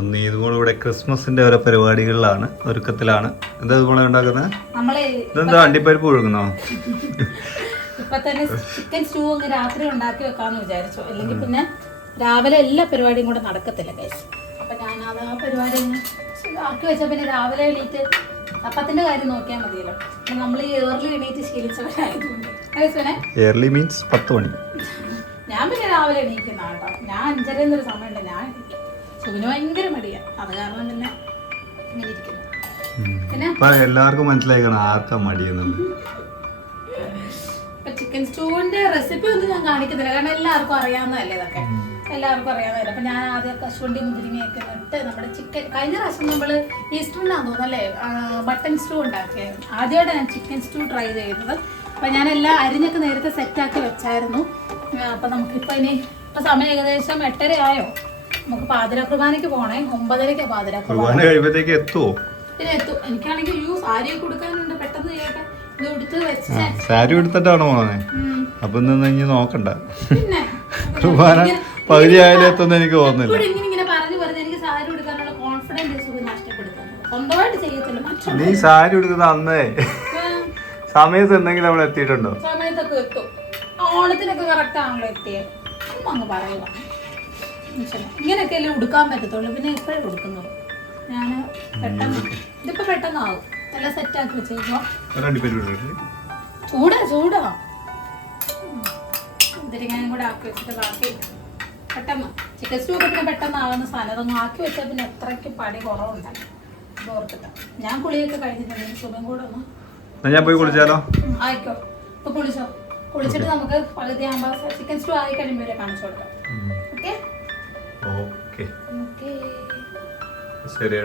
ഒന്ന് ഇതുപോലെ ഇവിടെ ക്രിസ്മസിന്റെ ഓരോ പരിപാടികളിലാണ് ഒരുക്കത്തിലാണ്. എന്താ ഇതുപോലെ ഉണ്ടാക്കുന്നത്? ഇതെന്താ അണ്ടിപ്പരിപ്പ് ഒഴുകുന്നോ ഇപ്പൊ തന്നെ ചിക്കൻ സ്റ്റൂ അങ്ങ് രാത്രി ഉണ്ടാക്കി വെക്കാന്ന് വിചാരിച്ചു. അല്ലെങ്കിൽ പിന്നെ രാവിലെ എല്ലാ പരിപാടിയും കൂടെ നടക്കത്തില്ല കൈസ് അപ്പൊ ഞാൻ അത് ആ പരിപാടി ആക്കി വെച്ച പിന്നെ രാവിലെ എണീറ്റ് അപ്പത്തിന്റെ കാര്യം നോക്കിയാൽ മതിയല്ലോ. നമ്മൾ ഈ ഏർലി എണീറ്റ് ശീലിച്ചവരായതുകൊണ്ട്. കൈസനെ മീൻസ് പത്ത് മണി. ഞാൻ പിന്നെ രാവിലെ എണീക്കുന്ന കേട്ടോ. ഞാൻ അഞ്ചര എന്നൊരു സമയമുണ്ട്. ഞാൻ സുബിന് ഭയങ്കര മടിയാണ് അത് കാരണം പിന്നെ ഇങ്ങനെ ഇരിക്കുന്നു. ഇപ്പൊ എല്ലാവർക്കും മനസ്സിലാക്കണം ആർക്കാ മടിയെന്നുള്ളത്? ചിക്കൻ സ്റ്റൂവിന്റെ റെസിപ്പി ഒന്നും ഞാൻ കാണിക്കുന്നില്ല കാരണം എല്ലാവർക്കും അറിയാവുന്നതല്ലേ ഇതൊക്കെ. എല്ലാവർക്കും അറിയാവുന്നതല്ലേ. അപ്പൊ ഞാൻ ആദ്യം കശുവണ്ടി മുതിരിങ്ങയൊക്കെ ഇട്ട് നമ്മുടെ ചിക്കൻ കഴിഞ്ഞ പ്രാവശ്യം നമ്മൾ ഈസ്റ്ററിനാന്ന് തോന്നുന്നല്ലേ ബട്ടൺ സ്റ്റൂ ഉണ്ടാക്കിയായിരുന്നു ആദ്യമായിട്ട് ഞാൻ ചിക്കൻ സ്റ്റൂ ട്രൈ ചെയ്യുന്നത്. അപ്പൊ ഞാൻ എല്ലാം അരിഞ്ഞൊക്കെ നേരത്തെ സെറ്റാക്കി വെച്ചായിരുന്നു. അപ്പൊ നമുക്കിപ്പോ ഇനി ഇപ്പൊ സമയം ഏകദേശം എട്ടര ആയോ നമുക്ക് പാതിര കുർബാനയ്ക്ക് പോണേ. ഒമ്പതരയ്ക്കാ പാതിര കുർബാന. കഴിയുമ്പോഴത്തേക്ക് എത്തുമോ പിന്നെ എത്തും. എനിക്കാണെങ്കിൽ യൂ സാരി കൊടുക്കാനുണ്ട് പെട്ടെന്ന് ചെയ്യട്ടെ. ഇത് എടുത്ത് വെച്ച് സാരി എടുത്തിട്ടാണോ പോണേ. അപ്പൊ നിന്ന് ഇനി നോക്കണ്ട. പിന്നെ? കുർബാന പകുതി ആയാലും എത്തുന്ന എനിക്ക് തോന്നുന്നില്ല. ഇങ്ങനെ ഇങ്ങനെ പറഞ്ഞു പറഞ്ഞ് എനിക്ക് സാരി കോൺഫിഡൻസ് സ്വന്തമായിട്ട് ചെയ്യത്തില്ല. നീ സാരി എടുക്കുന്ന അന്നേ. സമയത്ത് എന്തെങ്കിലും അവിടെ എത്തിയിട്ടുണ്ടോ? സമയത്തൊക്കെ എത്തും. ഓണത്തിനൊക്കെ കറക്റ്റ് ആണല്ലോ എത്തിയത് അങ്ങ് പറയുക ഇങ്ങനെയൊക്കെ അല്ലേ ഉടുക്കാൻ പറ്റത്തുള്ളൂ. പിന്നെ ഇപ്പോഴേ ഉടുക്കുന്നത് ഞാൻ പെട്ടെന്ന് ഇതിപ്പോ പെട്ടെന്നാവും. എല്ലാം സെറ്റാക്കി വെച്ചേക്കോ ചൂടാ ചൂടാ. ഇതിരിങ്ങാനും കൂടെ ആക്കി വെച്ചിട്ട് ബാക്കി പെട്ടെന്ന്. ചിക്കൻ സ്റ്റൂ ഒക്കെ പിന്നെ പെട്ടെന്ന് ആവുന്ന സാധനം. അതൊന്നും ആക്കി വെച്ചാൽ പിന്നെ എത്രയ്ക്ക് പണി കുറവുണ്ടാകും ഇത് ഓർത്തിട്ട്. ഞാൻ കുളിയൊക്കെ കഴിഞ്ഞിട്ടുണ്ട്. സുഖം കൂടെ ഒന്ന് ഞാൻ പോയി കുളിച്ചാലോ? ആയിക്കോ. ഇപ്പൊ കുളിച്ചോ? കുളിച്ചിട്ട് നമുക്ക് പകുതി ആകുമ്പോൾ ചിക്കൻ സ്റ്റൂ ആയി കഴിയുമ്പോൾ കാണിച്ചു കൊടുക്കാം ഓക്കെ? ഓക്കെ. ശരി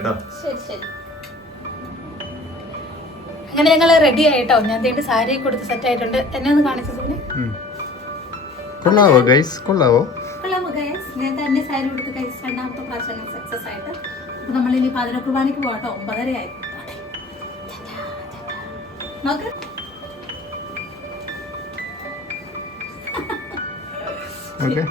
ശരി അങ്ങനെ ഞങ്ങൾ റെഡി ആയിട്ടോ? ഞാൻ തേണ്ടി സാരി കൊടുത്ത് സെറ്റ് ആയിട്ടുണ്ട്. എന്നെ ഒന്ന് കാണിച്ചു കൊള്ളാവോ ഗൈസ് കൊള്ളാവോ? കൊള്ളാമോ ഗൈസ് ഞാൻ തന്നെ സാരി കൊടുത്ത് ഗൈസ് രണ്ടാമത്തെ പ്രാവശ്യം സക്സസ് ആയിട്ട്. അപ്പൊ നമ്മൾ ഇനി പാതിര കുർബാനയ്ക്ക് പോകട്ടോ ഒമ്പതരയായി നോക്ക്. ഓക്കെ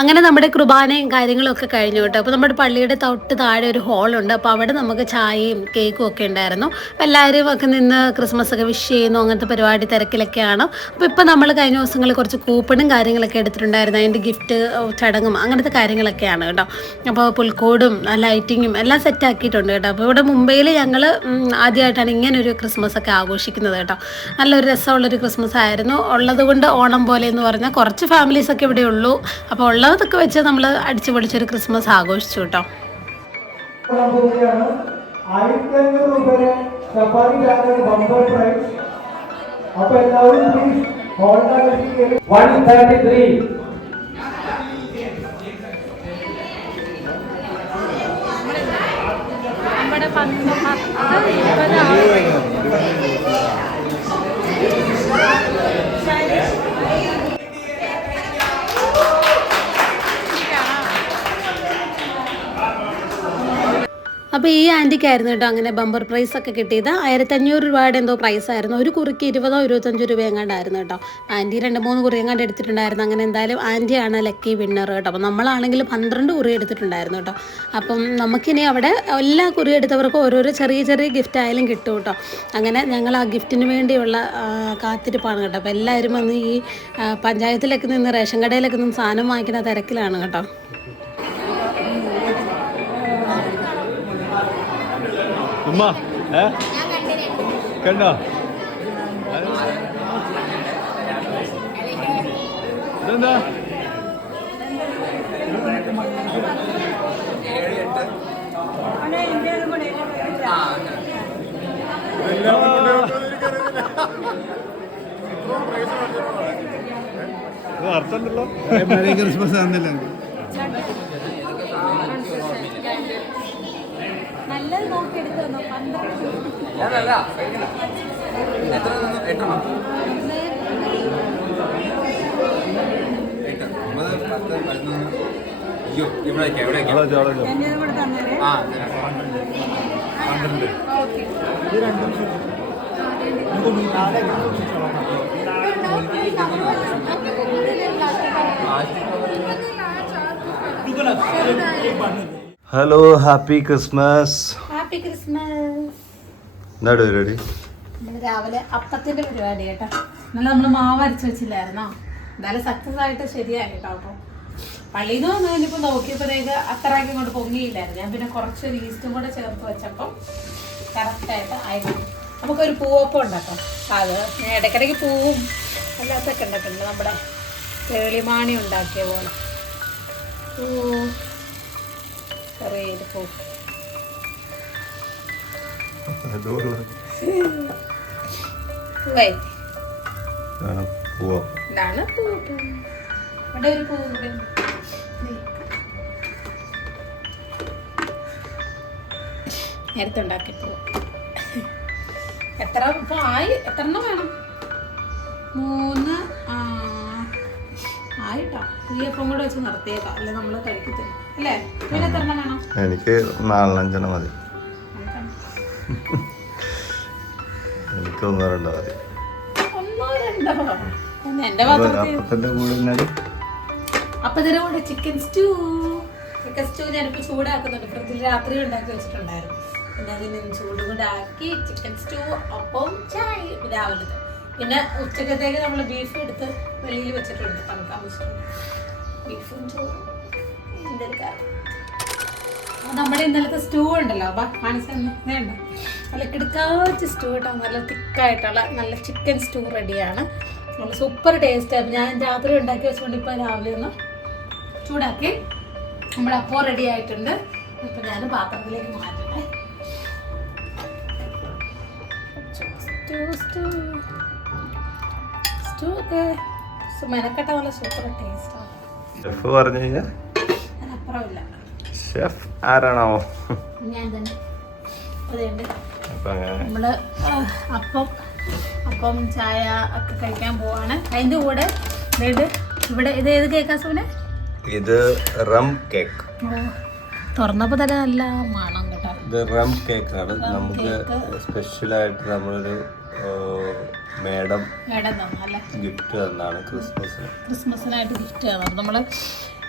അങ്ങനെ നമ്മുടെ കുർബാനയും കാര്യങ്ങളും ഒക്കെ കഴിഞ്ഞു കേട്ടോ. അപ്പോൾ നമ്മുടെ പള്ളിയുടെ തൊട്ട് താഴെ ഒരു ഹോളുണ്ട് അപ്പോൾ അവിടെ നമുക്ക് ചായയും കേക്കും ഒക്കെ ഉണ്ടായിരുന്നു. അപ്പോൾ എല്ലാവരും ഒക്കെ നിന്ന് ക്രിസ്മസ് ഒക്കെ വിഷ് ചെയ്യുന്നു. അങ്ങനത്തെ പരിപാടി തിരക്കിലൊക്കെയാണ്. അപ്പോൾ ഇപ്പോൾ നമ്മൾ കഴിഞ്ഞ ദിവസങ്ങളിൽ കുറച്ച് കൂപ്പണും കാര്യങ്ങളൊക്കെ എടുത്തിട്ടുണ്ടായിരുന്നു. അതിന്റെ ഗിഫ്റ്റ് ചടങ്ങും അങ്ങനത്തെ കാര്യങ്ങളൊക്കെയാണ് കേട്ടോ. അപ്പോൾ പുൽക്കോടും ലൈറ്റിങ്ങും എല്ലാം സെറ്റ് ആക്കിയിട്ടുണ്ട് കേട്ടോ. അപ്പോൾ ഇവിടെ മുംബൈയിൽ ഞങ്ങൾ ആദ്യമായിട്ടാണ് ഇങ്ങനൊരു ക്രിസ്മസ് ഒക്കെ ആഘോഷിക്കുന്നത് കേട്ടോ. നല്ലൊരു രസമുള്ളൊരു ക്രിസ്മസ് ആയിരുന്നു. ഉള്ളതുകൊണ്ട് ഓണം പോലെ എന്ന് പറഞ്ഞാൽ കുറച്ച് ഫാമിലീസ് ഒക്കെ ഇവിടെ ഉള്ളൂ അപ്പോൾ ഉള്ളതൊക്കെ വെച്ച് നമ്മൾ അടിച്ചു പൊളിച്ചൊരു ക്രിസ്മസ് ആഘോഷിച്ചു കേട്ടോ. ആയിരത്തി അഞ്ഞൂറ് രൂപ ബമ്പർ പ്രൈസ് അപ്പൊ എല്ലാവരും please hold one thirty three നമ്മുടെ പത്ത് പത്ത് ഇരുപത്. അപ്പോൾ ഈ ആന്റിക്കായിരുന്നു കേട്ടോ അങ്ങനെ ബമ്പർ പ്രൈസ് ഒക്കെ കിട്ടിയത്. ആയിരത്തഞ്ഞൂറ് രൂപയുടെ എന്തോ പ്രൈസ് ആയിരുന്നു. ഒരു കുറിക്ക് ഇരുപതോ ഇരുപത്തഞ്ചോ രൂപ എങ്ങാണ്ടായിരുന്നു കേട്ടോ. ആന്റി രണ്ട് മൂന്ന് കുറി എങ്ങാണ്ട് എടുത്തിട്ടുണ്ടായിരുന്നു. അങ്ങനെ എന്തായാലും ആന്റിയാണ് ലക്കി വിന്നർ കേട്ടോ. അപ്പോൾ നമ്മളാണെങ്കിൽ പന്ത്രണ്ട് കുറി എടുത്തിട്ടുണ്ടായിരുന്നു കേട്ടോ. അപ്പം നമുക്കിനി അവിടെ എല്ലാ കുറി എടുത്തവർക്കും ഓരോരോ ചെറിയ ചെറിയ ഗിഫ്റ്റ് ആയാലും കിട്ടും കേട്ടോ. അങ്ങനെ ഞങ്ങൾ ആ ഗിഫ്റ്റിന് വേണ്ടിയുള്ള കാത്തിരിപ്പാണ് കേട്ടോ. അപ്പോൾ എല്ലാവരും വന്ന് ഈ പഞ്ചായത്തിലൊക്കെ നിന്ന് റേഷൻ കടയിലൊക്കെ നിന്ന് സാധനം വാങ്ങിക്കുന്ന തിരക്കിലാണ് കേട്ടോ. ഉമ്മ ഏ? കണ്ടോ? ഇതെന്താ? ഇത് അർത്ഥമുണ്ടല്ലോ. ക്രിസ്മസ് ആണെന്നില്ല നല്ലത് നോക്കി എടുത്തു പന്ത്രണ്ട് അയ്യോ ഇവിടെ എവിടെ. ആ പന്ത്രണ്ട് hello happy Christmas happy Christmas എന്താണ് പരിപാടി? രാവിലെ അപ്പത്തിന്റെ പരിപാടി കേട്ടോ. ഇന്നലെ നമ്മൾ മാവ് അരച്ച് വെച്ചില്ലായിരുന്നോ? എന്തായാലും സക്സസ് ആയിട്ട് ശരിയായി കേട്ടോ അപ്പോൾ പള്ളിയിൽ നിന്ന് വന്നു കഴിഞ്ഞപ്പോൾ നോക്കിയപ്പോഴത്തേക്ക് അത്രയ്ക്ക് ഇങ്ങോട്ട് പൊങ്ങിയില്ലായിരുന്നു. ഞാൻ പിന്നെ കുറച്ചൊരു ഈസ്റ്റും കൂടെ ചേർത്ത് വെച്ചപ്പം കറക്റ്റായിട്ട് ആയിരുന്നു. നമുക്കൊരു പൂവപ്പം ഉണ്ടാക്കാം അത് ഞാൻ ഇടയ്ക്കിടയ്ക്ക് പൂവും അല്ലാത്തൊക്കെ ഉണ്ടാക്കുന്നുണ്ട് നമ്മുടെ തേളിമാണി ഉണ്ടാക്കിയ പോലെ. പൂ ചെറിയൊരു പൂ ഇതാണ് പൂവ് ഇവിടെ ഒരു പൂവ്. നേരത്തെ ഉണ്ടാക്കി പൂവ്. എത്ര ഇപ്പൊ ആയി? എത്ര എണ്ണം വേണം? മൂന്ന് ആയിട്ടോ? ഈ അപ്പം കൂടെ വെച്ച് നിർത്തിയേക്കാം അല്ലെ? നമ്മൾ കഴിക്കത്തില്ല. അല്ലേ? പിന്നെ എത്ര എണ്ണം വേണം? എനിക്ക് നാലഞ്ചെണ്ണം മതി. എനിക്ക് ഒന്നോ രണ്ടോ മതി അപ്പത്തിന്റെ കൂടെ കൂടെ ചിക്കൻ സ്റ്റൂ ചിക്കൻ സ്റ്റൂ ഞാനിപ്പോ ചൂടാക്കുന്നുണ്ട്. ഫ്രിഡ്ജിൽ രാത്രി ഉണ്ടാക്കി വെച്ചിട്ടുണ്ടായിരുന്നു. പിന്നെ അതിന് ചൂട് കൂടെ ആക്കി ചിക്കൻ സ്റ്റൂ അപ്പം ചായ രാവിലത്തെ പിന്നെ ഉച്ചക്കത്തേക്ക് നമ്മൾ ബീഫ് എടുത്ത് വെളിയിൽ വെച്ചിട്ടുണ്ട്. തണുക്കാൻ വെച്ചിട്ടുണ്ട് ബീഫും ചോറും എന്തൊരു കാര്യം നമ്മുടെ ഇന്നലത്തെ സ്റ്റൂ ഉണ്ടല്ലോ അപ്പൊ നല്ല കിടക്കാച്ച സ്റ്റൂ കേട്ടോ. നല്ല തിക്കായിട്ടുള്ള നല്ല ചിക്കൻ സ്റ്റൂ റെഡിയാണ്. നമ്മൾ സൂപ്പർ ടേസ്റ്റ് ആയിരുന്നു. ഞാൻ രാത്രി ഉണ്ടാക്കി വെച്ചുകൊണ്ട് ഇപ്പോൾ രാവിലെ ഒന്ന് ചൂടാക്കി നമ്മുടെ അപ്പോൾ റെഡി ആയിട്ടുണ്ട്. ഇപ്പം ഞാൻ പാത്രത്തിലേക്ക് മാറ്റട്ടെ. സ്റ്റൂ ഒക്കെ. മെനക്കെട്ട നല്ല സൂപ്പർ ടേസ്റ്റാണ് അപ്പുറമില്ല ഷെഫ് ആരാണോ നമ്മൾ അപ്പം അപ്പം ചായ ഒക്കെ കഴിക്കാൻ പോവാണ്. അതിന്റെ കൂടെ ഇവിടെ ഇത് ഏത് കേക്കാ സൂനെ ഇത് റം കേക്ക് തുറന്നപ്പോൾ തന്നെ നല്ല മണം കേട്ടോ. ഇത് റം കേക്കാണ് നമുക്ക് കേക്ക്. സ്പെഷ്യലായിട്ട് നമ്മളൊരു മേഡം ഗിഫ്റ്റ് തന്നാണ് ക്രിസ്മസിന്. ക്രിസ്മസിനായിട്ട് ഗിഫ്റ്റ് തന്നത്. നമ്മൾ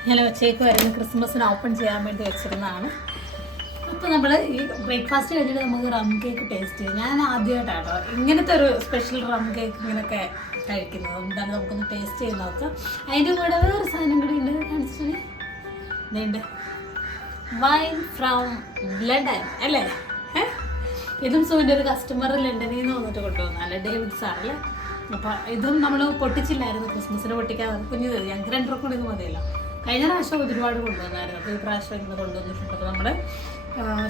ഇങ്ങനെ ഉച്ചയ്ക്ക് വരുന്ന ക്രിസ്മസിന് ഓപ്പൺ ചെയ്യാൻ വേണ്ടി വെച്ചിരുന്നതാണ്. അപ്പോൾ നമ്മൾ ഈ ബ്രേക്ക്ഫാസ്റ്റ് കഴിഞ്ഞിട്ട് നമുക്ക് റം കേക്ക് ടേസ്റ്റ് ചെയ്യാം. ഞാൻ ആദ്യമായിട്ടാട്ടോ ഇങ്ങനത്തെ ഒരു സ്പെഷ്യൽ റം കേക്ക് ഇങ്ങനെയൊക്കെ കഴിക്കുന്നത്. എന്താണ് നമുക്കൊന്ന് ടേസ്റ്റ് ചെയ്ത് നോക്കാം. അതിന്റെ കൂടെ വേറെ സാധനം കൂടി ഉണ്ട്. കാണിച്ചിട്ടുണ്ട്? വൈൻ ഫ്രം ലണ്ടൻ അല്ലേ? ഇതും സൂവിന്റെ ഒരു കസ്റ്റമർ ലണ്ടനിൽ നിന്ന് വന്നിട്ട് കൊണ്ടുവന്നല്ലേ ഡേവിഡ് സാറല്ലേ അപ്പോൾ ഇതും നമ്മൾ പൊട്ടിച്ചില്ലായിരുന്നു. ക്രിസ്മസിന് പൊട്ടിക്കാൻ കുഞ്ഞു ഞങ്ങൾക്ക് രണ്ടര കൂടി ഇത് മതിയല്ലോ. കഴിഞ്ഞ പ്രാവശ്യം ഒരുപാട് കൊണ്ടുവന്നായിരുന്നു. അപ്പോൾ ഈ പ്രാവശ്യം ഇങ്ങനെ കൊണ്ടുവന്നിട്ടുണ്ട്. അപ്പോൾ നമ്മൾ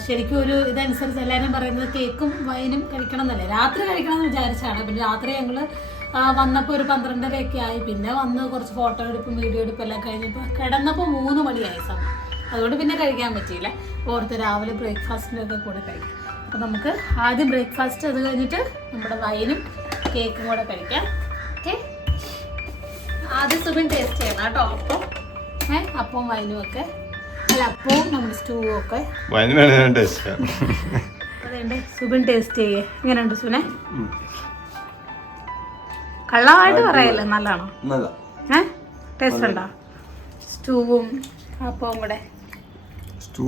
ശരിക്കും ഒരു ഇതനുസരിച്ച് എല്ലാവരും പറയുന്നത് കേക്കും വൈനും കഴിക്കണം എന്നല്ലേ? രാത്രി കഴിക്കണം എന്ന് വിചാരിച്ചാണ്. പിന്നെ രാത്രി ഞങ്ങൾ വന്നപ്പോൾ ഒരു പന്ത്രണ്ടരയൊക്കെ ആയി. പിന്നെ വന്ന് കുറച്ച് ഫോട്ടോ എടുപ്പും വീഡിയോ എടുപ്പും എല്ലാം കഴിഞ്ഞപ്പോൾ കിടന്നപ്പോൾ മൂന്ന് മണിയായി സമയം അതുകൊണ്ട് പിന്നെ കഴിക്കാൻ പറ്റിയില്ല. ഓർത്ത് രാവിലെ ബ്രേക്ക്ഫാസ്റ്റിനൊക്കെ കൂടെ കഴിക്കാം. അപ്പോൾ നമുക്ക് ആദ്യം ബ്രേക്ക്ഫാസ്റ്റ് അത് കഴിഞ്ഞിട്ട് നമ്മുടെ വൈനും കേക്കും കൂടെ കഴിക്കാം. ഓക്കെ? ആദ്യം സുഖം ടേസ്റ്റ് ചെയ്യണം കേട്ടോ. അപ്പം ഏ? അപ്പം വൈനും ഒക്കെ. അല്ല അപ്പവും നമ്മുടെ സ്റ്റൂവും ഒക്കെ. അതുകൊണ്ട് സുബിൻ ടേസ്റ്റ്. ചെയ്യേ. ഇങ്ങനെയുണ്ട് സുനെ? കള്ളമായിട്ട് പറയല്ലേ നല്ലതാണോ? നല്ല ഏ? ടേസ്റ്റ് ഉണ്ടോ? സ്റ്റൂവും അപ്പവും കൂടെ. സ്റ്റൂ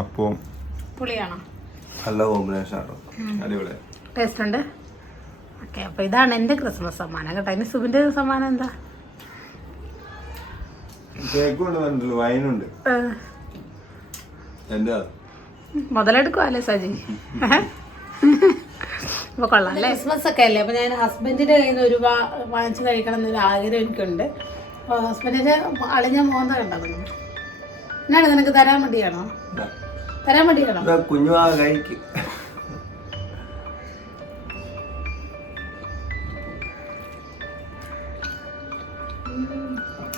അപ്പം പുളിയാണോ? നല്ല കോമ്പിനേഷൻ ആണോ അടിപൊളി. ടേസ്റ്റ് ഉണ്ട്? ഓക്കെ അപ്പോൾ ഇതാണ് എന്റെ ക്രിസ്മസ് സമ്മാനം കേട്ടോ. അതിന് സുബിന്റെ സമ്മാനം എന്താ? കേക്ക് കൊണ്ട് വന്നിട്ടുള്ളൂ വൈനുണ്ട്. എന്താ? മുതലെടുക്കുവല്ലേ സജി? അപ്പോൾ കൊള്ളാം അല്ലേ? ക്രിസ്മസ് ഒക്കെ അല്ലേ അപ്പൊ ഞാൻ ഹസ്ബൻഡിന്റെ കയ്യിൽ നിന്ന് ഒരു വാങ്ങിച്ചു കഴിക്കണം എന്നൊരു ആഗ്രഹം എനിക്കുണ്ട്. അപ്പോൾ ഹസ്ബൻഡിന്റെ അളിഞ്ഞ മോന്ത കണ്ടു എന്നാണ് നിനക്ക് തരാൻ മടിയാണോ? തരാൻ മടിയാണോ? കുഞ്ഞു കഴിക്കും.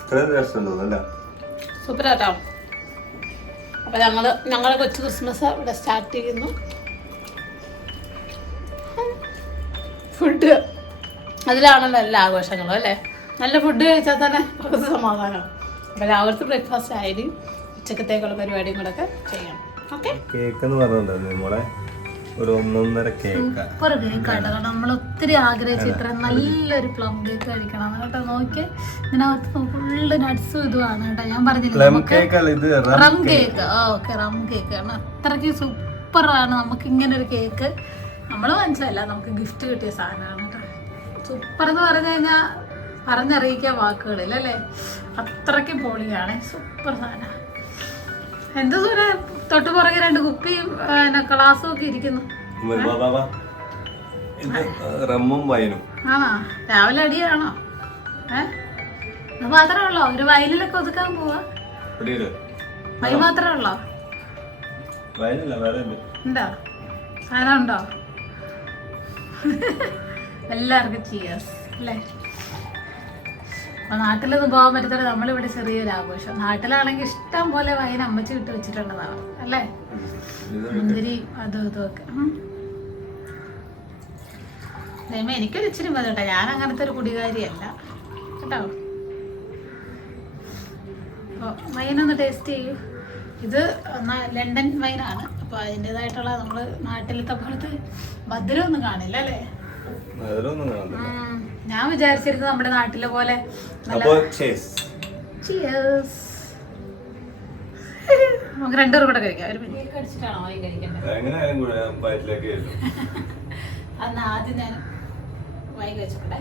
ഇത്രയും രസം അല്ല? സൂപ്പർ ആട്ടോ അപ്പോൾ ഞങ്ങൾ ഞങ്ങളുടെ കൊച്ചു ക്രിസ്മസ് ഇവിടെ സ്റ്റാർട്ട് ചെയ്യുന്നു. ഫുഡ് അതിലാണല്ലോ എല്ലാ ആഘോഷങ്ങളും അല്ലേ? നല്ല ഫുഡ് കഴിച്ചാൽ തന്നെ കുറച്ച് സമാധാനം. അപ്പോൾ രാവിലത്തെ ബ്രേക്ക്ഫാസ്റ്റ് ആയിരിക്കും ഉച്ചക്കത്തേക്കുള്ള പരിപാടിയും കൂടെ ഒക്കെ ചെയ്യണം ഓക്കെ? കേക്ക് എന്ന് പറഞ്ഞിട്ടുണ്ടായിരുന്നു നമ്മളെ ഒരു ഒന്നൊന്നര കേക്ക് സൂപ്പർ കേക്ക് കേട്ടോ നമ്മൾ ഒത്തിരി ആഗ്രഹിച്ച ഇത്ര നല്ലൊരു പ്ലം കേക്ക് കഴിക്കണം. കേട്ടോ നോക്കി ഇതിനകത്ത് ഫുള്ള് നട്സും ഇതുമാണ് കേട്ടോ. ഞാൻ പറഞ്ഞില്ല നമുക്ക് rum cake okay rum cake കാരണം അത്രയ്ക്ക് സൂപ്പറാണ് നമുക്ക് ഇങ്ങനെ ഒരു കേക്ക് നമ്മൾ മനസ്സിലല്ല നമുക്ക് ഗിഫ്റ്റ് കിട്ടിയ സാധനമാണ് കേട്ടോ. സൂപ്പർ എന്ന് പറഞ്ഞു കഴിഞ്ഞാൽ പറഞ്ഞറിയിക്കാൻ വാക്കുകളില്ല അല്ലേ? അത്രയ്ക്ക് പൊളിയാണ്. സൂപ്പർ സാധനം. എന്ത് ദൂരെ തൊട്ട് പുറകെ രണ്ട് കുപ്പിയും പിന്നെ ഗ്ലാസ്സും ഒക്കെ ഇരിക്കുന്നു. ഇത് റമ്മും വൈനും ആണോ? രാവിലെ അടിയാണോ? ഏഹ് അത് മാത്രമേ ഉള്ളോ? ഒരു വയലിലൊക്കെ ഒതുക്കാൻ പോവാ? വൈ മാത്രമേ ഉള്ളോ? ഉണ്ടോ. സാധനം ഉണ്ടോ? എല്ലാവർക്കും ചെയ്യാസ് അല്ലേ? അപ്പൊ നാട്ടിലൊന്നും പോകാൻ പറ്റത്തില്ല നമ്മളിവിടെ ചെറിയൊരു ആഘോഷം. നാട്ടിലാണെങ്കിൽ ഇഷ്ടം പോലെ വൈൻ അമ്മച്ചി വിട്ട് വെച്ചിട്ടുള്ളതാണ് അല്ലേ? മുന്തിരി അതും ഇതും ഒക്കെ. ദൈവം എനിക്കൊരു ഇച്ചിരി മതി കേട്ടോ. ഞാൻ അങ്ങനത്തെ ഒരു കുടികാരിയല്ല. കേട്ടോ? അപ്പോൾ വൈനൊന്ന് ടേസ്റ്റ് ചെയ്യൂ. ഇത് ലണ്ടൻ വൈനാണ്. അപ്പോൾ അതിന്റെതായിട്ടുള്ള നമ്മൾ നാട്ടിലത്തെ പോലത്തെ മധുരമൊന്നും കാണില്ല അല്ലേ? മധുരമൊന്നും കാണില്ല. ഞാൻ വിചാരിച്ചിരുന്നത് നമ്മുടെ നാട്ടിലെ പോലെ. നമുക്ക് രണ്ടുപേരും കൂടെ കഴിക്കാം. ഒരു മിനിറ്റ് അന്ന് ആദ്യം ഞാൻ കഴിച്ചോട്ടെ.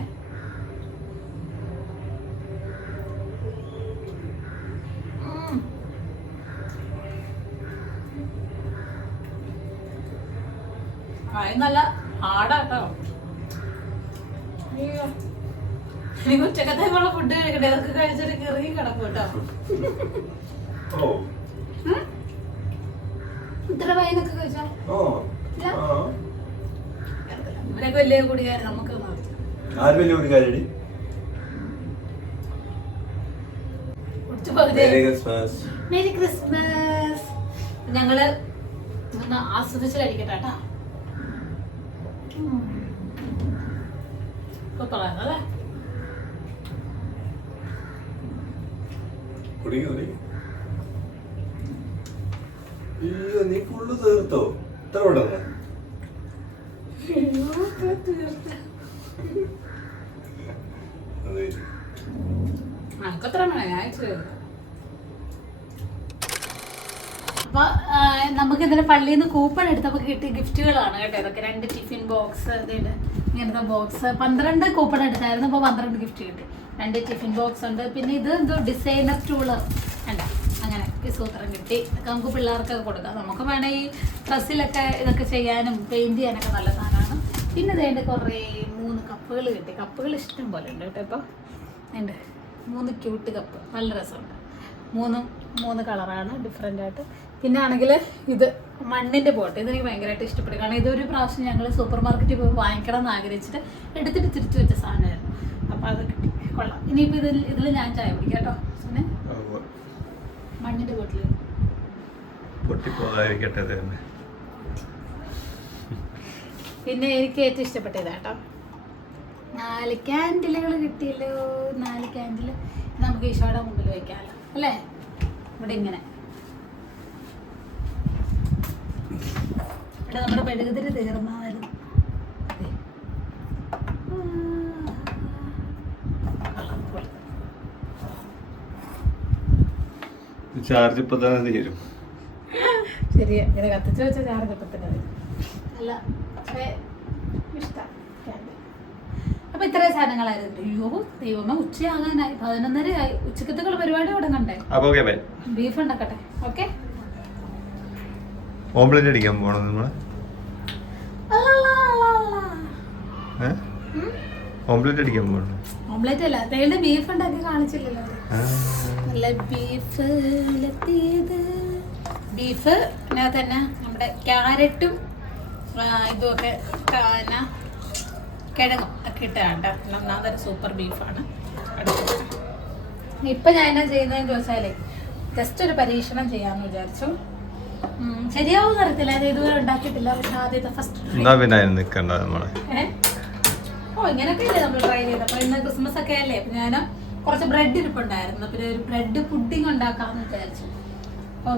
നല്ല ഹാർഡാട്ടോ. എനിക്ക് ഉച്ചക്കത്തേക്കുള്ള ഫുഡ് കഴിക്കട്ടെ ഇതൊക്കെ കഴിച്ചിട്ട് കിറങ്ങി കിടക്കും കേട്ടോ? ഇത്ര വൈനൊക്കെ കഴിച്ചോ. ഇവരൊക്കെ വലിയ കുടികാരൻ നമുക്ക് ആര് വലിയ മേരി ക്രിസ്മസ് ഞങ്ങൾ ഒന്ന് ആസ്വദിച്ച് കഴിക്കട്ടെ കേട്ടാ സൂപ്പറാണല്ലേ കുടിക്ക് കുടിക്ക് അയ്യോ നീ ഫുള്ള് തീർത്തോ? ഇത്ര പെട്ടെന്ന് അതെ എനിക്കത്ര വേണം അപ്പൊ നമുക്ക് ഇന്നലെ പള്ളിയിൽ നിന്ന് കൂപ്പൺ എടുത്തപ്പോൾ കിട്ടിയ ഗിഫ്റ്റുകളാണ് കേട്ടോ. ഇതൊക്കെ രണ്ട് ടിഫിൻ ബോക്സ് ഇങ്ങനത്തെ ബോക്സ് പന്ത്രണ്ട് കൂപ്പൺ എടുത്തായിരുന്നു. അപ്പോൾ പന്ത്രണ്ട് ഗിഫ്റ്റ് കിട്ടി. രണ്ട് ടിഫിൻ ബോക്സ് ഉണ്ട്. പിന്നെ ഇത് എന്തോ ഡിസൈനർ ടൂൾ അല്ല അങ്ങനെ സൂത്രം കിട്ടി. ഇതൊക്കെ നമുക്ക് പിള്ളേർക്കൊക്കെ കൊടുക്കാം. നമുക്ക് വേണേൽ ഈ ഡ്രസ്സിലൊക്കെ ഇതൊക്കെ ചെയ്യാനും പെയിന്റ് ചെയ്യാനൊക്കെ നല്ല സാധനമാണ്. പിന്നെ ഇതേന്റെ കുറേ മൂന്ന് കപ്പുകൾ കിട്ടി. കപ്പുകൾ ഇഷ്ടം പോലെ ഉണ്ട് കേട്ടോ ഇപ്പോൾ ഉണ്ട് മൂന്ന് ക്യൂട്ട് കപ്പ് നല്ല രസമുണ്ട്. മൂന്നും മൂന്ന് കളറാണ് ഡിഫറെന്റ് ആയിട്ട്. പിന്നെ ആണെങ്കിൽ ഇത് മണ്ണിന്റെ ബോട്ട് ഇതെനിക്ക് ഭയങ്കരമായിട്ട് ഇഷ്ടപ്പെട്ടു. കാരണം ഇതൊരു പ്രാവശ്യം ഞങ്ങൾ സൂപ്പർ മാർക്കറ്റിൽ പോയി വാങ്ങിക്കണം എന്ന് ആഗ്രഹിച്ചിട്ട് എടുത്തിട്ട് തിരിച്ചു വെച്ച സാധനമായിരുന്നു. അപ്പോൾ അത് കിട്ടി. കൊള്ളാം. ഇനിയിപ്പോൾ ഇതിൽ ഇതിൽ ഞാൻ ചായ കുടിക്കാം കേട്ടോ പിന്നെ മണ്ണിന്റെ ബോട്ടിൽ പിന്നെ എനിക്ക് ഏറ്റവും ഇഷ്ടപ്പെട്ട ഇതാട്ടോ നാല് ക്യാൻഡിലുകൾ കിട്ടിയല്ലോ. നാല് ക്യാൻഡിൽ നമുക്ക് ഈശോയുടെ മുമ്പിൽ വെക്കാമല്ലോ. അല്ലേ? ഇവിടെ ഇങ്ങനെ. ഇവിടെ നമ്മുടെ മെഴുകുതിരി തീർന്നായിരുന്നു ചാർജ് ഇപ്പൊ തന്നെ തീരും. ശരിയാ ഇങ്ങനെ കത്തിച്ചു വെച്ച ചാർജ് ഇപ്പൊ തന്നെ. അല്ല ഇഷ്ടം അപ്പൊ ഇത്രയും സാധനങ്ങളായിരുന്നു അയ്യോ ദൈവമേ ഉച്ചയാകാനായി. പതിനൊന്നരയായി. ഉച്ചക്കത്തുള്ള പരിപാടി തുടങ്ങണ്ടേ ബീഫ് ഉണ്ടാക്കട്ടെ. ഓക്കെ? ഓംലെറ്റ് അടിക്കാൻ പോണം നമ്മൾ ഏഹ് ഓംലെറ്റ് അടിക്കാൻ പോകണം ഓംലെറ്റ് അല്ല തേളുടെ ബീഫ് ഉണ്ടാക്കി കാണിച്ചില്ലല്ലോ നല്ല ബീഫ് ബീഫ് തന്നെ നമ്മുടെ ക്യാരറ്റും ഇതുമൊക്കെ എന്നാ കിഴങ്ങും ഒക്കെ ഇട്ടാണ് കേട്ടോ ഒന്നാമതൊരു സൂപ്പർ ബീഫാണ് ഇപ്പം ഞാൻ എന്നാ ചെയ്യുന്നതെന്ന് ചോദിച്ചാലേ ജസ്റ്റ് ഒരു പരീക്ഷണം ചെയ്യാന്ന് വിചാരിച്ചു. ശരിയാവും അറിയത്തില്ല. ഞാൻ ഇതുവരെ ഉണ്ടാക്കിയിട്ടില്ല പക്ഷെ ആദ്യത്തെ ഫസ്റ്റ് പിന്നെ നിക്കണ്ട നമ്മളെ? ഓ ഇങ്ങനൊക്കെ ഇല്ലേ നമ്മൾ ട്രൈ ചെയ്ത് അപ്പൊ ഇന്ന് ക്രിസ്മസ് ഒക്കെ അല്ലേ? അപ്പൊ ഞാൻ കുറച്ച് ബ്രെഡ് ഇരിപ്പുണ്ടായിരുന്നു. പിന്നെ ഒരു ബ്രെഡ് പുഡിംഗ് ഉണ്ടാക്കാന്ന് വിചാരിച്ചു. അപ്പൊ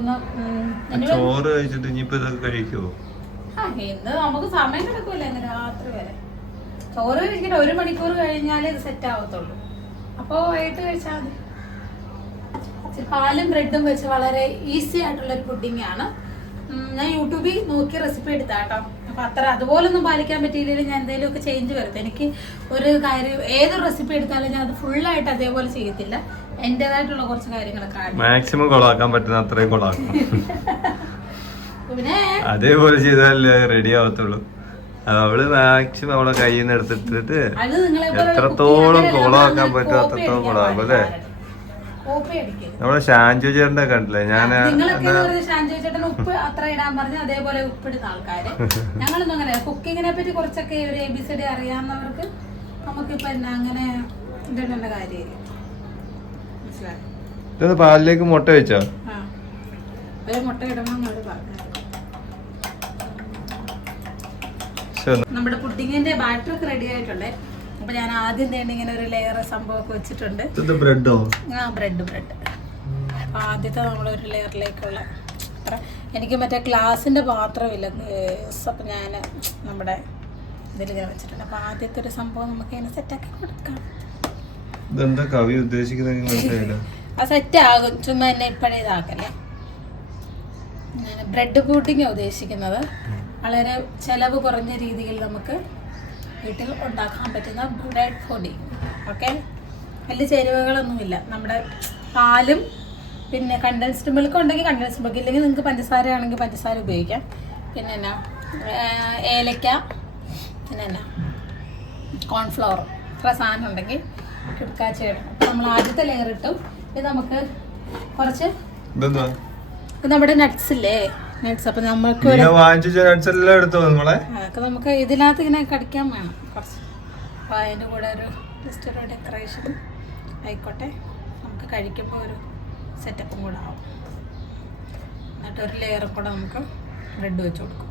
ചോറ് കഴിച്ചിട്ട് ഇനിയിപ്പോ ഇതൊക്കെ കഴിക്കുമോ ഇന്ന് നമുക്ക് സമയം കിടക്കൂല ഇന്ന് രാത്രി വരെ. ചോറ് കഴിക്കട്ടെ ഒരു മണിക്കൂർ കഴിഞ്ഞാലേ ഇത് സെറ്റ് ആവത്തുള്ളൂ. അപ്പോൾ വൈകിട്ട് കഴിച്ചാൽ മതി. പാലും ബ്രെഡും വെച്ച് വളരെ ഈസി ആയിട്ടുള്ള ഒരു പുഡിംഗ് ആണ് ഞാൻ യൂട്യൂബിൽ നോക്കി റെസിപ്പി എടുത്താ കേട്ടോ അപ്പൊ അത്ര അതുപോലൊന്നും പാലിക്കാൻ പറ്റിയില്ലെങ്കിൽ ഞാൻ എന്തെങ്കിലുമൊക്കെ ചേഞ്ച് വരുത്തും. എനിക്ക് ഒരു കാര്യം ഏത് റെസിപ്പി എടുത്താലും ഞാൻ അത് ഫുള്ളായിട്ട് അതേപോലെ ചെയ്യത്തില്ല. എന്റെതായിട്ടുള്ള കുറച്ച് കാര്യങ്ങളൊക്കെ മാക്സിമം കൊളാക്കാൻ പറ്റുന്ന അത്രയും കൊളാക്കും. പിന്നെ? അതേപോലെ ചെയ്താലേ റെഡി ആവത്തുള്ളൂ. അവൾ മാക്സിമം അവളെ കയ്യിൽ നിന്ന് എടുത്തിട്ടിട്ട് എത്രത്തോളം കൊളാക്കാൻ പറ്റും അത്രത്തോളം കൊളാക്കും അല്ലേ? നമ്മളെ ഷാൻജു ചേട്ടനെ കണ്ടില്ലേ? ഞാൻ ഷാൻജു ചേട്ടൻ ഉപ്പ് അത്ര ഇടാൻ പറഞ്ഞ അതേപോലെ ഉപ്പിടുന്ന ആൾക്കാര്. ഞങ്ങളൊന്നും അങ്ങനെ കുക്കിങ്ങിനെ പറ്റി കുറച്ചൊക്കെ ഒരു എ ബി സി ഡി അറിയാവുന്നവർക്ക് നമുക്കിപ്പോ എന്നാ അങ്ങനെ ഇടേണ്ട കാര്യമില്ല മനസ്സിലായോ? പാലിലേക്ക് മുട്ട വെച്ചോ. ഒരു മുട്ട ഇടണം നമ്മുടെ പുഡിങ്ങിന്റെ ബാറ്റർ റെഡി ആയിട്ടുണ്ട്? അപ്പൊ ഞാൻ ആദ്യം തന്നെ ഇങ്ങനെ ഒരു ലെയർ സംഭവമൊക്കെ വെച്ചിട്ടുണ്ട്. ബ്രെഡോ ആ ബ്രെഡ് ബ്രെഡ് അപ്പൊ ആദ്യത്തെ നമ്മളൊരു ലെയറിലേക്കുള്ള അത്ര. എനിക്ക് മറ്റേ ഗ്ലാസിന്റെ പാത്രമില്ല. അപ്പം ഞാൻ നമ്മുടെ ഇതിലിങ്ങനെ വെച്ചിട്ടുണ്ട്. അപ്പൊ ആദ്യത്തെ ഒരു സംഭവം നമുക്ക് ഇങ്ങനെ സെറ്റാക്കി കൊടുക്കാം. ഇതെന്താ കവി ഉദ്ദേശിക്കുന്നത് മനസ്സിലായില്ല ആ സെറ്റ് ആകും. ചുമ്മാ എന്നെ ഇപ്പോഴേ ഇതാക്കല്ലേ. ഞാൻ ബ്രെഡ് പുഡിങ്ങാണ് ഉദ്ദേശിക്കുന്നത്. വളരെ ചെലവ് കുറഞ്ഞ രീതിയിൽ നമുക്ക് വീട്ടിൽ ഉണ്ടാക്കാൻ പറ്റുന്ന ബ്രെഡ് പൊടി ഓക്കെ? വലിയ ചേരുവകളൊന്നുമില്ല. നമ്മുടെ പാലും പിന്നെ കണ്ടൻസ്ഡ് മിൽക്ക് ഉണ്ടെങ്കിൽ കണ്ടൻസ്ഡ് മിൽക്ക് ഇല്ലെങ്കിൽ നിങ്ങൾക്ക് പഞ്ചസാര ആണെങ്കിൽ പഞ്ചസാര ഉപയോഗിക്കാം. പിന്നെ എന്നാ? ഏലക്ക പിന്നെ എന്നാ? കോൺഫ്ലവർ ഇത്ര സാധനം ഉണ്ടെങ്കിൽ കിടക്കാച്ച അപ്പോൾ നമ്മൾ ആദ്യത്തെ ലെയർ ഇട്ടു. ഇത് നമുക്ക് കുറച്ച് ഇത് നമ്മുടെ നട്ട്സ് ഇല്ലേ? നട്ട്സ് അപ്പം നമുക്ക് വാങ്ങിച്ച നട്സ് എല്ലാം എടുത്തോ നമ്മളെ അതൊക്കെ നമുക്ക് ഇതിനകത്ത് ഇങ്ങനെ കടിക്കാൻ വേണം. കുറച്ച്. അപ്പൊ അതിന്റെ കൂടെ ഒരു ജസ്റ്റ് ഒരു ഡെക്കറേഷൻ ആയിക്കോട്ടെ. നമുക്ക് കഴിക്കുമ്പോൾ ഒരു സെറ്റപ്പും കൂടെ ആവും. എന്നിട്ട് ഒരു ലെയറും കൂടെ നമുക്ക് ബ്രെഡ് വെച്ച് കൊടുക്കും.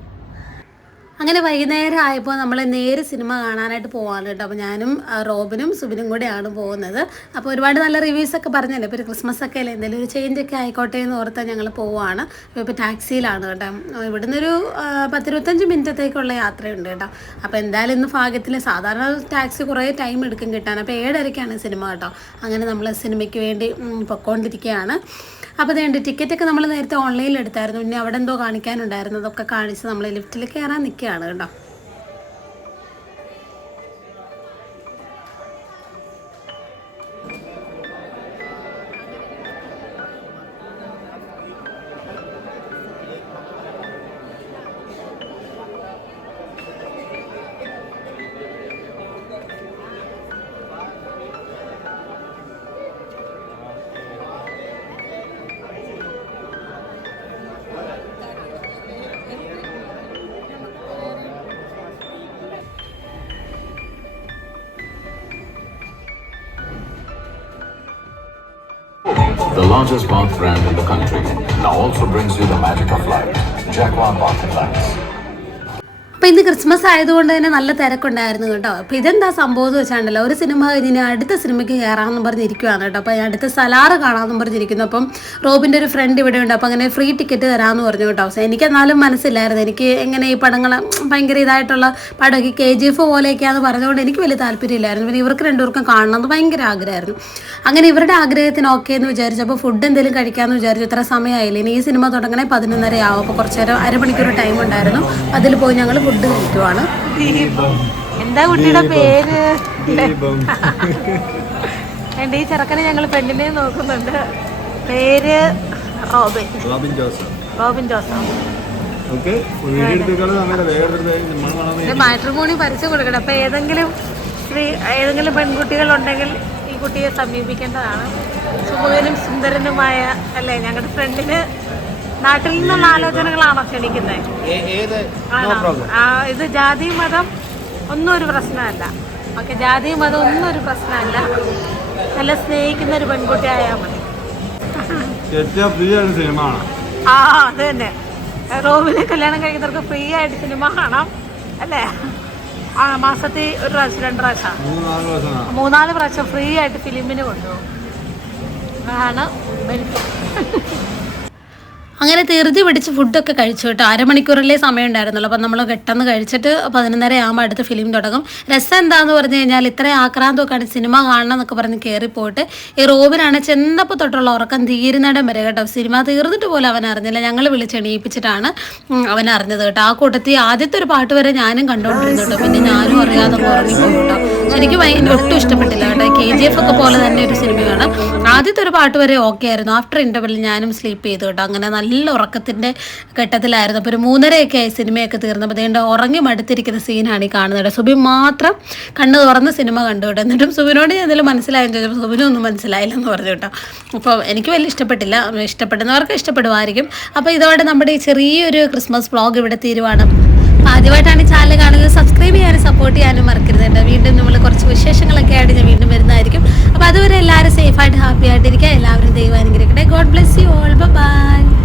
അങ്ങനെ വൈകുന്നേരം ആയപ്പോൾ നമ്മൾ നേരെ സിനിമ കാണാനായിട്ട് പോവാണ് കേട്ടോ. അപ്പോൾ ഞാനും റോബിനും സുബിനും കൂടെയാണ് പോകുന്നത്. അപ്പോൾ ഒരുപാട് നല്ല റിവ്യൂസ് ഒക്കെ പറഞ്ഞല്ലോ. ഇപ്പോൾ ഒരു ക്രിസ്മസ് ഒക്കെ അല്ലേ എന്തെങ്കിലും ഒരു ചേഞ്ച് ഒക്കെ ആയിക്കോട്ടെ എന്ന് ഓർത്താൽ ഞങ്ങൾ പോവാണ്. ഇപ്പോൾ ടാക്സിയിലാണ് കേട്ടോ. ഇവിടുന്ന് ഒരു പത്തിരുപത്തഞ്ച് മിനിറ്റത്തേക്കുള്ള യാത്രയുണ്ട് കേട്ടോ. അപ്പോൾ എന്തായാലും ഇന്ന് ഭാഗ്യത്തിൽ സാധാരണ ടാക്സി കുറേ ടൈം എടുക്കും കിട്ടാൻ. അപ്പോൾ ഏഴരയ്ക്കാണ് സിനിമ കേട്ടോ. അങ്ങനെ നമ്മൾ സിനിമയ്ക്ക് വേണ്ടി പൊക്കോണ്ടിരിക്കുകയാണ് അപ്പോൾ അതുകൊണ്ട് ടിക്കറ്റൊക്കെ നമ്മൾ നേരത്തെ ഓൺലൈനിൽ എടുത്തായിരുന്നു. പിന്നെ അവിടെ എന്തോ കാണിക്കാനുണ്ടായിരുന്നു. അതൊക്കെ കാണിച്ച് നമ്മൾ ലിഫ്റ്റിൽ കയറാൻ നിൽക്കുകയാണ് കേട്ടോ. The largest bath brand in the country now also brings you the magic of light. Jaguar Bath and Lights. ഇന്ന് ക്രിസ്മസ് ആയതുകൊണ്ട് തന്നെ നല്ല തിരക്കുണ്ടായിരുന്നു കേട്ടോ. അപ്പോൾ ഇതെന്താ സംഭവം എന്ന് വെച്ചാണ്ടല്ലോ ഒരു സിനിമ കഴിഞ്ഞ് അടുത്ത സിനിമയ്ക്ക് കയറാമെന്ന് പറഞ്ഞിരിക്കുകയാണ് കേട്ടോ. അപ്പോൾ അടുത്ത സലാറ് കാണാമെന്ന് പറഞ്ഞിരിക്കുന്നു. അപ്പം റോബിന്റെ ഒരു ഫ്രണ്ട് ഇവിടെ ഉണ്ട്. അപ്പോൾ അങ്ങനെ ഫ്രീ ടിക്കറ്റ് തരാമെന്ന് പറഞ്ഞു കേട്ടോ. പക്ഷേ എനിക്ക് എന്നാലും മനസ്സിലായിരുന്നു എനിക്ക് എങ്ങനെ ഈ പടങ്ങൾ ഭയങ്കര ഇതായിട്ടുള്ള പടമൊക്കെ കെ ജി എഫ് പോലെയൊക്കെയാണെന്ന് പറഞ്ഞുകൊണ്ട് എനിക്ക് വലിയ താല്പര്യമില്ലായിരുന്നു. പിന്നെ ഇവർക്ക് രണ്ടുപേർക്കും കാണണമെന്ന് ഭയങ്കര ആഗ്രഹമായിരുന്നു. അങ്ങനെ ഇവരുടെ ആഗ്രഹത്തിന് ഓക്കെ എന്ന് വിചാരിച്ചു. അപ്പോൾ ഫുഡ് എന്തെങ്കിലും കഴിക്കാമെന്ന് വിചാരിച്ചു. ഇത്ര സമയമായില്ല? ഇനി ഈ സിനിമ തുടങ്ങണേ പതിനൊന്നര ആവും അപ്പോൾ കുറച്ച് നേരം അരമണിക്കൂർ ടൈം ഉണ്ടായിരുന്നു. അതിൽ പോയി ഞങ്ങൾ ഫുഡ് കഴിക്കുവാണ് എന്താ കുട്ടിയുടെ പേര്? എന്റെ ഈ ചെറുക്കനെ ഞങ്ങൾ പെണ്ണിനെ നോക്കുന്നുണ്ട്. പേര് Robin. Robin Joseph. Robin Joseph. Matrimony പരസ്യം കൊടുക്കണം. അപ്പൊ ഏതെങ്കിലും സ്ത്രീ ഏതെങ്കിലും പെൺകുട്ടികൾ ഉണ്ടെങ്കിൽ ഈ കുട്ടിയെ സമീപിക്കേണ്ടതാണ്. സുമുഖനും സുന്ദരനുമായ അല്ലെ ഞങ്ങളുടെ ഫ്രണ്ടിന് നാട്ടിൽ നിന്നുള്ള ആലോചനകളാണോ ക്ഷണിക്കുന്നത് ഏത്? ആണോ? ആ ഇത് ജാതി മതം ഒന്നും ഒരു പ്രശ്നമല്ല. ഓക്കെ ജാതി മതം ഒന്നും ഒരു പ്രശ്നമല്ല. നല്ല സ്നേഹിക്കുന്ന ഒരു പെൺകുട്ടി ആയാൽ മതി. ഏറ്റവും ഫ്രീ ആണ് സിനിമ കാണാം ആ അത് തന്നെ. റോബിനെ കല്യാണം കഴിക്കുന്നവർക്ക് ഫ്രീ ആയിട്ട് സിനിമ കാണാം അല്ലേ? ആ മാസത്തിൽ ഒരു പ്രാവശ്യം രണ്ട് പ്രാവശ്യം. മൂന്നാൽ പ്രാവശ്യം ഫ്രീ ആയിട്ട് ഫിലിമിന് കൊണ്ടുപോകും. അതാണ് ബെനിഫിറ്റ് അങ്ങനെ തീർത്തി പിടിച്ച് ഫുഡൊക്കെ കഴിച്ചു കേട്ടോ. അരമണിക്കൂറിലേ സമയം ഉണ്ടായിരുന്നുള്ളൂ അപ്പം നമ്മൾ പെട്ടെന്ന് കഴിച്ചിട്ട് പതിനൊന്നര ആകുമ്പോൾ അടുത്ത ഫിലിം തുടങ്ങും. രസം എന്താണെന്ന് പറഞ്ഞു കഴിഞ്ഞാൽ ഇത്രയും ആക്രാന്തമൊക്കെയാണ് സിനിമ കാണണം എന്നൊക്കെ പറഞ്ഞ് കയറിപ്പോയിട്ട് ഈ റോബിനാണ് ചെന്നപ്പോൾ തൊട്ടുള്ള ഉറക്കം തീരുന്നിടം വരെ കേട്ടോ. സിനിമ തീർന്നിട്ട് പോലും അവൻ അറിഞ്ഞില്ല. ഞങ്ങൾ വിളിച്ചെണീപ്പിച്ചിട്ടാണ് അവൻ അറിഞ്ഞത് കേട്ടോ. ആ കൂട്ടത്തിൽ ആദ്യത്തെ ഒരു പാട്ട് വരെ ഞാനും കണ്ടുകൊണ്ടിരുന്നു കേട്ടോ. പിന്നെ ഞാനും അറിയാതെ ഉറങ്ങിപ്പോയി കേട്ടോ. എനിക്ക് ഭയങ്കര ഒട്ടും ഇഷ്ടപ്പെട്ടില്ല കേട്ടോ. കെ ജി എഫ് ഒക്കെ പോലെ തന്നെ ഒരു സിനിമയാണ് ആദ്യത്തെ ഒരു പാട്ട് വരെ ഓക്കെ ആയിരുന്നു. ആഫ്റ്റർ ഇന്റർവെല്ലിൽ ഞാനും സ്ലീപ്പ് ചെയ്തു കേട്ടോ. അങ്ങനെ നല്ല ഉറക്കത്തിന്റെ ഘട്ടത്തിലായിരുന്നു. അപ്പോൾ ഒരു മൂന്നരയൊക്കെ ആയി സിനിമയൊക്കെ തീർന്നപ്പോൾ അതുകൊണ്ട് ഉറങ്ങി മടുത്തിരിക്കുന്ന സീനാണ് ഈ കാണുന്നത്. സുബി മാത്രം കണ്ണ് തുറന്ന് സിനിമ കണ്ടു കേട്ടോ. എന്നിട്ടും സുബിനോട് ഞാൻ എന്തെങ്കിലും മനസ്സിലായെന്ന് ചോദിച്ചപ്പോൾ സുബിനൊന്നും മനസ്സിലായില്ലെന്ന് പറഞ്ഞു കേട്ടോ. അപ്പോൾ എനിക്ക് വലിയ ഇഷ്ടപ്പെട്ടില്ല. ഇഷ്ടപ്പെടുന്നവർക്ക് ഇഷ്ടപ്പെടുമായിരിക്കും. അപ്പോൾ ഇതോടെ നമ്മുടെ ഈ ചെറിയൊരു ക്രിസ്മസ് വ്ളോഗ് ഇവിടെ തീരുവാണ്. ആദ്യമായിട്ടാണ് ഈ ചാനൽ കാണുന്നത്. സബ്സ്ക്രൈബ് ചെയ്യാനും സപ്പോർട്ട് ചെയ്യാനും മറക്കരുത് വീണ്ടും നമ്മൾ കുറച്ച് വിശേഷങ്ങളൊക്കെ ആയിട്ട് ഞാൻ വീണ്ടും വരുന്നതായിരിക്കും. അപ്പോൾ അതുവരെ എല്ലാവരും സേഫായിട്ട് ഹാപ്പി ആയിട്ടിരിക്കുക എല്ലാവരും ദൈവം അനുഗ്രഹിക്കട്ടെ God bless you all bye